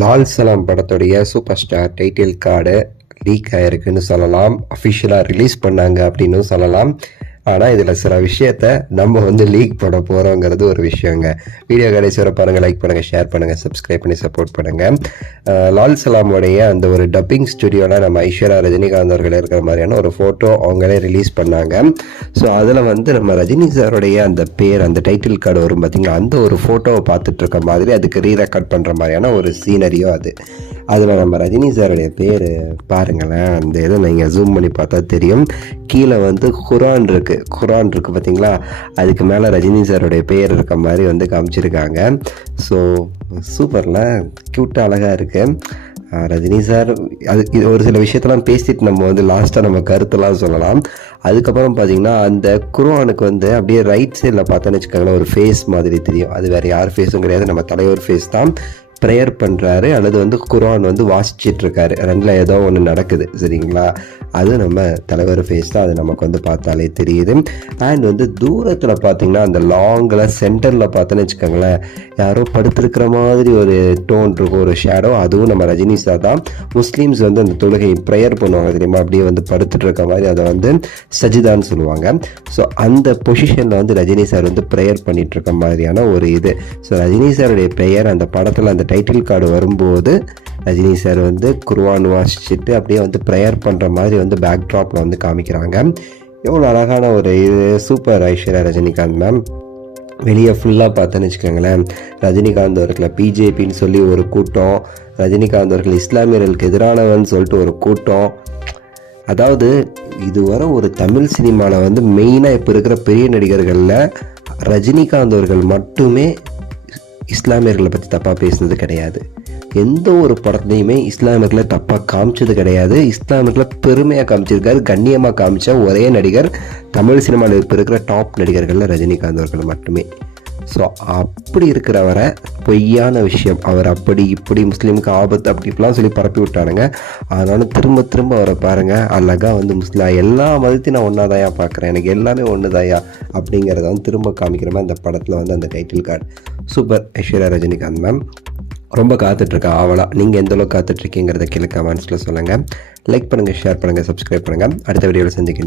லால் சலாம் படத்துடைய super star title card leak ஆயிருக்குன்னு சொல்லலாம். அஃபிஷியலாக ரிலீஸ் பண்ணாங்க அப்படின்னு சொல்லலாம். ஆனால் இதில் சில விஷயத்த நம்ம லீக் பண்ண போகிறோங்கிறது ஒரு விஷயங்க. வீடியோ கடைசி வரை பாருங்கள், லைக் பண்ணுங்கள், ஷேர் பண்ணுங்கள், சப்ஸ்கிரைப் பண்ணி சப்போர்ட் பண்ணுங்கள். லால் சலாமுடைய அந்த ஒரு டப்பிங் ஸ்டுடியோவில் நம்ம ஐஸ்வர்யா ரஜினிகாந்த் அவர்கள் இருக்கிற மாதிரியான ஒரு ஃபோட்டோ அவங்களே ரிலீஸ் பண்ணாங்க. ஸோ அதில் நம்ம ரஜினி சாருடைய அந்த பேர், அந்த டைட்டில் கார்டு வரும் பார்த்திங்களா, அந்த ஒரு ஃபோட்டோவை பார்த்துட்டு இருக்க மாதிரி அதுக்கு ரீரெக்கார்ட் பண்ணுற மாதிரியான ஒரு சீனரியோ அது. அதில் நம்ம ரஜினி சாருடைய பேர் பாருங்களேன். அந்த இதை நீங்கள் ஜூம் பண்ணி பார்த்தா தெரியும். கீழே குரான் இருக்குது பார்த்தீங்களா, அதுக்கு மேலே ரஜினி சாருடைய பேர் இருக்க மாதிரி காமிச்சிருக்காங்க. ஸோ சூப்பரில் க்யூட்டாக அழகாக இருக்குது. ரஜினி சார் இது ஒரு சில விஷயத்தெல்லாம் பேசிட்டு நம்ம லாஸ்ட்டாக நம்ம கருத்தெல்லாம் சொல்லலாம். அதுக்கப்புறம் பார்த்தீங்கன்னா அந்த குர்ஆனுக்கு அப்படியே ரைட் சைடில் பார்த்தோன்னு வச்சுக்கோங்களேன், ஒரு ஃபேஸ் மாதிரி தெரியும். அது வேறு யார் ஃபேஸும் கிடையாது, நம்ம தலைவர் ஃபேஸ் தான். ப்ரேயர் பண்ணுறாரு அல்லது குர்ஆன் வாசிச்சிட்டு இருக்காரு. ரெண்டில் ஏதோ ஒன்று நடக்குது, சரிங்களா. அது நம்ம தலைவர் ஃபேஸ் தான், அது நமக்கு பார்த்தாலே தெரியுது. அண்ட் தூரத்தில் பார்த்தீங்கன்னா அந்த லாங்கில் சென்டரில் பார்த்தோன்னு வச்சுக்கோங்களேன், யாரோ படுத்திருக்கிற மாதிரி ஒரு டோன் இருக்கும், ஒரு ஷேடோ. அதுவும் நம்ம ரஜினி சார் தான். முஸ்லீம்ஸ் அந்த தொழுகை ப்ரேயர் பண்ணுவாங்க தெரியுமா, அப்படியே படுத்துட்டு இருக்க மாதிரி அதை சஜிதான்னு சொல்லுவாங்க. ஸோ அந்த பொசிஷனில் ரஜினி சார் ப்ரேயர் பண்ணிட்டு இருக்க மாதிரியான ஒரு இது. ஸோ ரஜினி சாருடைய ப்ரேயர் அந்த படத்தில் அந்த டைட்டில் கார்டு வரும்போது ரஜினி சார் குர்ஆன் வாசிச்சுட்டு அப்படியே ப்ரேயர் பண்ணுற மாதிரி பேக் ட்ராப்பில் காமிக்கிறாங்க. எவ்வளோ அழகான ஒரு இது. Super Aishwarya Rajinikanth ma'am. வெளியே ஃபுல்லாக பார்த்தோன்னு வச்சுக்கோங்களேன், ரஜினிகாந்த் அவர்களை பிஜேபின்னு சொல்லி ஒரு கூட்டம், ரஜினிகாந்த் அவர்கள் இஸ்லாமியர்களுக்கு எதிரானவன் சொல்லிட்டு ஒரு கூட்டம். அதாவது இதுவரை ஒரு தமிழ் சினிமாவில் மெயினாக இப்போ இருக்கிற பெரிய நடிகர்களில் ரஜினிகாந்த் அவர்கள் மட்டுமே இஸ்லாமியர்களை பற்றி தப்பாக பேசுனது கிடையாது. எந்த ஒரு படத்துலையுமே இஸ்லாமியர்களை தப்பாக காமிச்சது கிடையாது. இஸ்லாமியர்களை பெருமையாக காமிச்சிருக்காரு, கண்ணியமாக காமிச்ச ஒரே நடிகர் தமிழ் சினிமாவில் இப்போ இருக்கிற டாப் நடிகர்களில் ரஜினிகாந்த் அவர்கள் மட்டுமே. ஸோ அப்படி இருக்கிறவரை பொய்யான விஷயம், அவர் அப்படி இப்படி முஸ்லீமுக்கு ஆபத்து அப்படி இப்படிலாம் சொல்லி பரப்பி விட்டானுங்க. அதனால திரும்ப திரும்ப அவரை பாருங்கள், அழகாக முஸ்லீம் எல்லா மதத்தையும் நான் ஒன்றா தாயா பார்க்குறேன், எனக்கு எல்லாமே ஒன்று தாயா அப்படிங்கிறத திரும்ப காமிக்கிற மாதிரி அந்த படத்தில் அந்த title card. Super Aishwarya Rajinikanth ma'am. ரொம்ப காத்துட்ருக்கேன் ஆவலா. நீங்கள் எந்த அளவுக்கு காத்துட்ருக்கீங்கிறத கீழே கமெண்ட்ஸில் சொல்லுங்கள். லைக் பண்ணுங்கள், ஷேர் பண்ணுங்கள், சப்ஸ்கிரைப் பண்ணுங்கள். அடுத்த வீடியோவில் சந்திக்கிறேன்.